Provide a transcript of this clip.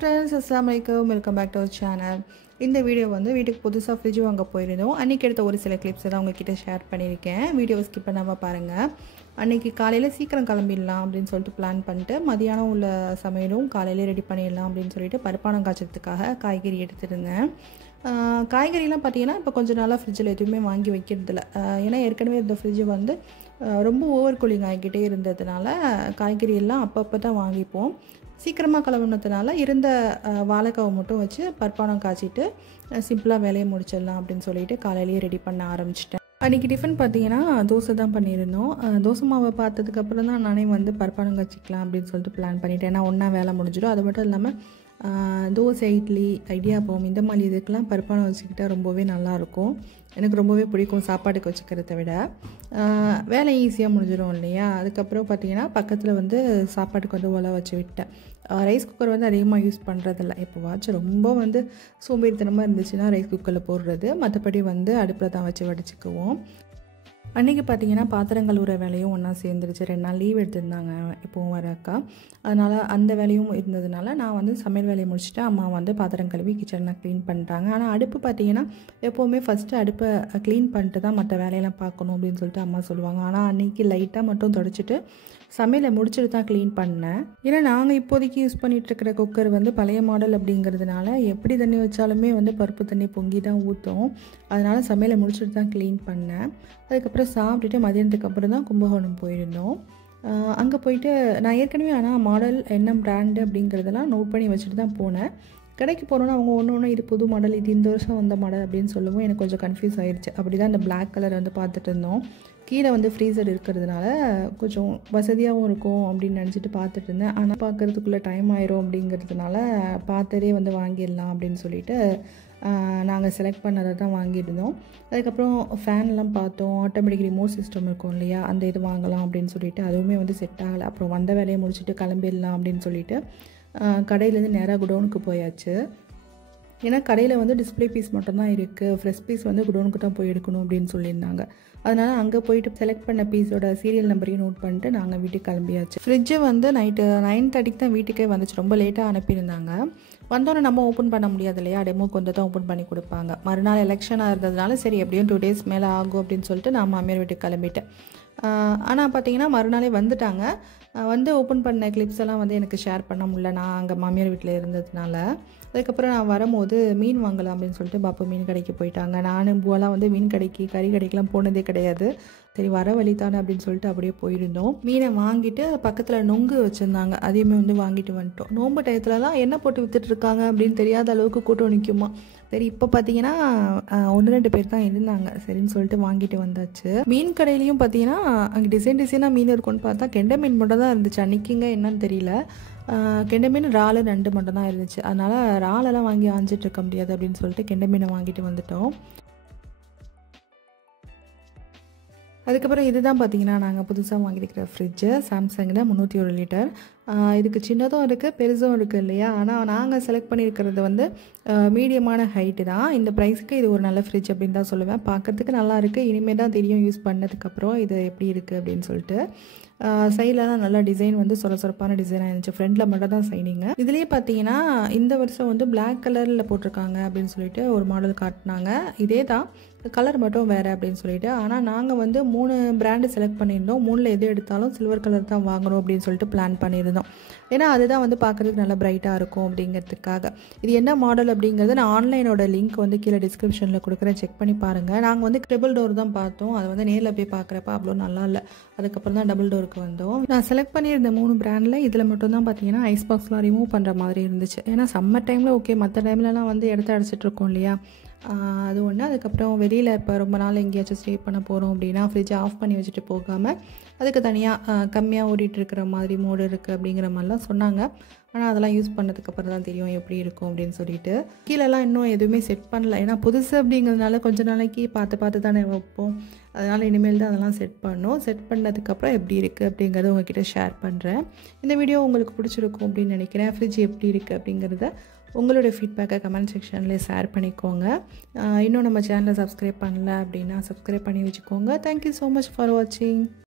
friends, Assalamualaikum. Welcome back to our channel. இந்த video வந்து வீட்டுக்கு புதுசாக ஃப்ரிட்ஜ் வாங்க போயிருந்தோம். அன்றைக்கி எடுத்த ஒரு சில கிளிப்ஸை தான் உங்ககிட்ட ஷேர் பண்ணியிருக்கேன். வீடியோவை ஸ்கிப் பண்ணாமல் பாருங்கள். அன்றைக்கி காலையில் சீக்கிரம் கிளம்பிடலாம் அப்படின்னு சொல்லிட்டு பிளான் பண்ணிட்டு மதியானம் உள்ள சமையலும் காலையிலே ரெடி பண்ணிடலாம் அப்படின்னு சொல்லிட்டு பருப்பானம் காய்ச்சறதுக்காக காய்கறி எடுத்துருந்தேன். காய்கறிலாம் பார்த்திங்கன்னா இப்போ கொஞ்சம் நாளாக ஃப்ரிட்ஜில் எதுவுமே வாங்கி வைக்கிறதில்ல. ஏன்னா ஏற்கனவே இந்த ஃப்ரிட்ஜு வந்து ரொம்ப ஓவர் கூலிங் ஆகிக்கிட்டே இருந்ததுனால காய்கறி எல்லாம் அப்பப்போ தான் வாங்கிப்போம். சீக்கிரமாக கிளம்புனதுனால இருந்த வாழைக்காவை மட்டும் வச்சு பருப்பானம் காய்ச்சிட்டு சிம்பிளாக வேலையை முடிச்சிடலாம் அப்படின்னு சொல்லிட்டு காலையிலேயே ரெடி பண்ண ஆரம்பிச்சிட்டேன். அன்றைக்கி டிஃபன் பார்த்தீங்கன்னா தோசை தான் பண்ணியிருந்தோம். தோசை மாவை பார்த்ததுக்கப்புறம் தான் நானே வந்து பருப்பானம் காய்ச்சிக்கலாம் அப்படின்னு சொல்லிட்டு பிளான் பண்ணிட்டேன். ஏன்னா ஒன்றா வேலை முடிஞ்சிடும். அது மட்டும் இல்லாமல் தோசை, இட்லி, இடியாப்பம் இந்த மாதிரி இதுக்கெலாம் பருப்பானம் வச்சுக்கிட்டால் ரொம்பவே நல்லாயிருக்கும். எனக்கு ரொம்பவே பிடிக்கும் சாப்பாடுக்கு வச்சுக்கிறத விட. வேலை ஈஸியாக முடிஞ்சிடும் இல்லையா. அதுக்கப்புறம் பார்த்திங்கன்னா பக்கத்தில் வந்து சாப்பாட்டுக்கு வந்து ஒலை வச்சு விட்டேன். ரைஸ் குக்கர் வந்து அதிகமாக யூஸ் பண்ணுறதில்ல. எப்போவாச்சும் ரொம்ப வந்து சோம்பேறித்தனமாக இருந்துச்சுன்னா ரைஸ் குக்கரில் போடுறது. மற்றபடி வந்து அடுப்பில் தான் வச்சு வடிச்சுக்குவோம். அன்றைக்கி பார்த்திங்கன்னா பாத்திரங்கள் ஊற வேலையும் ஒன்றா சேர்ந்துருச்சு. 2 நாள் லீவ் எடுத்திருந்தாங்க இப்போவும் வர அக்கா. அதனால் அந்த வேலையும் இருந்ததுனால நான் வந்து சமையல் வேலையை முடிச்சுட்டு அம்மா வந்து பாத்திரம் கழுவி கிச்சனை க்ளீன் பண்ணிட்டாங்க. ஆனால் அடுப்பு பார்த்திங்கன்னா எப்போவுமே ஃபஸ்ட்டு அடுப்பை க்ளீன் பண்ணிட்டு தான் மற்ற வேலையெல்லாம் பார்க்கணும் அப்படின்னு சொல்லிட்டு அம்மா சொல்லுவாங்க. ஆனால் அன்றைக்கி லைட்டாக மட்டும் தொடச்சிட்டு சமையலை முடிச்சுட்டு தான் க்ளீன் பண்ணேன். ஏன்னா நாங்கள் இப்போதைக்கு யூஸ் பண்ணிகிட்ருக்கிற குக்கர் வந்து பழைய மாடல் அப்படிங்கிறதுனால எப்படி தண்ணி வச்சாலுமே வந்து பருப்பு தண்ணி பொங்கி தான் ஊற்றும். அதனால் சமையலை முடிச்சுட்டு தான் க்ளீன் பண்ணேன். அதுக்கப்புறம் சாப்பிட்டுட்டு மதியானத்துக்கு அப்புறம் தான் கும்பகோணம் போயிருந்தோம். அங்கே போயிட்டு நான் ஏற்கனவே ஆனால் மாடல் என்ன பிராண்டு அப்படிங்கிறதெல்லாம் நோட் பண்ணி வச்சுட்டு தான் போனேன். கடைக்கு போகிறோன்னா அவங்க ஒன்று இது புது மாடல், இது இந்த வருஷம் வந்த மாடல் அப்படின்னு சொல்லவும் எனக்கு கொஞ்சம் கன்ஃபியூஸ் ஆகிடுச்சு. அப்படி தான் அந்த பிளாக் கலர் வந்து பார்த்துட்டு இருந்தோம். கீழே வந்து ஃப்ரீசர் இருக்கிறதுனால கொஞ்சம் வசதியாகவும் இருக்கும் அப்படின்னு நினச்சிட்டு பார்த்துட்டு இருந்தேன். ஆனால் பார்க்குறதுக்குள்ளே டைம் ஆயிரும் அப்படிங்கிறதுனால பார்த்ததே வந்து வாங்கிடலாம் அப்படின்னு சொல்லிட்டு நாங்கள் செலக்ட் பண்ணதை தான் வாங்கியிருந்தோம். அதுக்கப்புறம் ஃபேன்லாம் பார்த்தோம். ஆட்டோமேட்டிக் ரிமோட் சிஸ்டம் இருக்கும் இல்லையா, அந்த இது வாங்கலாம் அப்படின்னு சொல்லிட்டு அதுவுமே வந்து செட் ஆகலை. அப்புறம் வந்த வேலையை முடிச்சுட்டு கிளம்பிடலாம் அப்படின்னு சொல்லிட்டு கடையிலேருந்து நேராக குடோனுக்கு போயாச்சு. ஏன்னா கடையில் வந்து டிஸ்பிளே பீஸ் மட்டும்தான் இருக்குது. ஃப்ரெஷ் பீஸ் வந்து குடோனுக்கு தான் போய் எடுக்கணும் அப்படின்னு சொல்லியிருந்தாங்க. அதனால் அங்கே போயிட்டு செலக்ட் பண்ண பீஸோட சீரியல் நம்பரையும் நோட் பண்ணிட்டு நாங்கள் வீட்டுக்கு கிளம்பியாச்சு. ஃப்ரிட்ஜு வந்து நைட்டு 9:30க்கு தான் வீட்டுக்கே வந்துச்சு. ரொம்ப லேட்டாக அனுப்பியிருந்தாங்க. வந்தோன்னே நம்ம ஓப்பன் பண்ண முடியாது இல்லையா, டெமோக்கு வந்து தான் ஓப்பன் பண்ணி கொடுப்பாங்க. மறுநாள் எலெக்ஷனாக இருந்ததுனால சரி எப்படியும் 2 days மேலே ஆகும் அப்படின்னு சொல்லிட்டு நான் மாமியார் வீட்டுக்கு கிளம்பிட்டேன். ஆனால் பார்த்தீங்கன்னா மறுநாளே வந்துட்டாங்க. வந்து ஓப்பன் பண்ண கிளிப்ஸ் எல்லாம் வந்து எனக்கு ஷேர் பண்ண முடியல, நான் அங்கே மாமியார் வீட்டில் இருந்ததுனால. அதுக்கப்புறம் நான் வரும்போது மீன் வாங்கலாம் அப்படின்னு சொல்லிட்டு பாப்பா மீன் கடைக்கு போயிட்டாங்க. நானும் பூவெல்லாம் வந்து மீன் கடைக்கு கறி கடைக்கெலாம் போனதே கிடையாது. சரி வர வழி தானே அப்படின்னு சொல்லிட்டு அப்படியே போயிருந்தோம். மீனை வாங்கிட்டு பக்கத்தில் நொங்கு வச்சுருந்தாங்க, அதையுமே வந்து வாங்கிட்டு வந்துட்டோம். நோம்பு டயத்துலலாம் எண்ணெய் போட்டு விற்றுட்ருக்காங்க அப்படின்னு தெரியாத அளவுக்கு கூட்டம் நிற்குமா. சரி இப்போ பார்த்தீங்கன்னா 1-2 பேர் தான் இருந்தாங்க. சரின்னு சொல்லிட்டு வாங்கிட்டு வந்தாச்சு. மீன் கடையிலையும் பார்த்தீங்கன்னா அங்கே டிசைனாக மீன் இருக்குன்னு பார்த்தா கெண்டை மீன் மட்டும் தான் இருந்துச்சு. அன்றைக்கிங்க என்னன்னு தெரியல. கெண்டை மீன், இறால் 2 மட்டும் தான் இருந்துச்சு. அதனால் இறாலெல்லாம் வாங்கி ஆஞ்சிட்டு இருக்க முடியாது அப்படின்னு சொல்லிட்டு கெண்டை மீனை வாங்கிட்டு வந்துட்டோம். அதுக்கப்புறம் இதுதான் பார்த்தீங்கன்னா நாங்கள் புதுசாக வாங்கியிருக்கிற ஃப்ரிட்ஜு. சாம்சங்கில் 301 லிட்டர். இதுக்கு சின்னதும் இருக்குது பெருசும் இருக்குது இல்லையா. ஆனால் நாங்கள் செலக்ட் பண்ணியிருக்கிறது வந்து மீடியமான ஹைட்டு தான். இந்த ப்ரைஸுக்கு இது ஒரு நல்ல ஃப்ரிட்ஜ் அப்படின்னு தான் சொல்லுவேன். பார்க்குறதுக்கு நல்லா இருக்குது. இனிமேல் தான் தெரியும் யூஸ் பண்ணதுக்கப்புறம் இது எப்படி இருக்குது அப்படின்னு சொல்லிட்டு. சைட்லலாம் நல்லா டிசைன் வந்து சொரப்பான டிசைனாக இருந்துச்சு. ஃப்ரண்டில் மட்டும் தான் சைனிங்க. இதுலேயே பார்த்தீங்கன்னா இந்த வருஷம் வந்து பிளாக் கலரில் போட்டிருக்காங்க அப்படின்னு சொல்லிட்டு ஒரு மாடல் காட்டினாங்க. இதே தான், கலர் மட்டும் வேறு அப்படின்னு சொல்லிட்டு. ஆனால் நாங்கள் வந்து 3 பிராண்டு செலக்ட் பண்ணியிருந்தோம். 3ல் எது எடுத்தாலும் சில்வர் கலர் தான் வாங்கணும் அப்படின்னு சொல்லிட்டு பிளான் பண்ணியிருந்தோம். ஏன்னா அதுதான் வந்து பார்க்குறதுக்கு நல்லா பிரைட்டாக இருக்கும் அப்படிங்கிறதுக்காக. இது என்ன மாடல் அப்படிங்கிறது நான் ஆன்லைனோட லிங்க் வந்து கீழே டிஸ்கிரிப்ஷனில் கொடுக்குறேன், செக் பண்ணி பாருங்கள். நாங்கள் வந்து ட்ரிபிள் டோர் தான் பார்த்தோம். அதை வந்து நேரில் போய் பார்க்குறப்ப அவ்வளோ நல்லா இல்லை. அதுக்கப்புறம் தான் டபுள் டோருக்கு வந்தோம். நான் செலக்ட் பண்ணியிருந்த 3 பிராண்டில் இதில் மட்டும் தான் பார்த்தீங்கன்னா ஐஸ் பாக்ஸ்லாம் ரிமூவ் பண்ணுற மாதிரி இருந்துச்சு. ஏன்னா சம்மர் டைமில் ஓகே, மற்ற டைம்லலாம் வந்து இடத்த அடைச்சிட்ருக்கோம் இல்லையா, அது ஒன்று. அதுக்கப்புறம் வெளியில் இப்போ ரொம்ப நாள் எங்கேயாச்சும் ஸ்டே பண்ண போகிறோம் அப்படின்னா ஃப்ரிட்ஜை ஆஃப் பண்ணி வச்சுட்டு போகாமல் அதுக்கு தனியாக கம்மியாக ஓடிட்டு இருக்கிற மாதிரி மோடு இருக்குது அப்படிங்கிற மாதிரிலாம் சொன்னாங்க. ஆனால் அதெல்லாம் யூஸ் பண்ணதுக்கப்புறம் தான் தெரியும் எப்படி இருக்கும் அப்படின்னு சொல்லிட்டு. கீழெல்லாம் இன்னும் எதுவுமே செட் பண்ணல. ஏன்னா புதுசு அப்படிங்கிறதுனால கொஞ்சம் நாளைக்கு பார்த்து தானே வைப்போம். அதனால் இனிமேல் தான் அதெல்லாம் செட் பண்ணோம். செட் பண்ணதுக்கப்புறம் எப்படி இருக்குது அப்படிங்கிறத உங்ககிட்ட ஷேர் பண்ணுறேன். இந்த வீடியோ உங்களுக்கு பிடிச்சிருக்கும் அப்படின்னு நினைக்கிறேன். ஃப்ரிட்ஜ் எப்படி இருக்குது அப்படிங்கிறத உங்களுடைய ஃபீட்பேக்கை கமெண்ட் செக்ஷன்லேயே ஷேர் பண்ணிக்கோங்க. இன்னும் நம்ம சேனலை சப்ஸ்கிரைப் பண்ணல அப்படின்னா சப்ஸ்கிரைப் பண்ணி வச்சுக்கோங்க. தேங்க்யூ ஸோ மச் ஃபார் வாட்சிங்.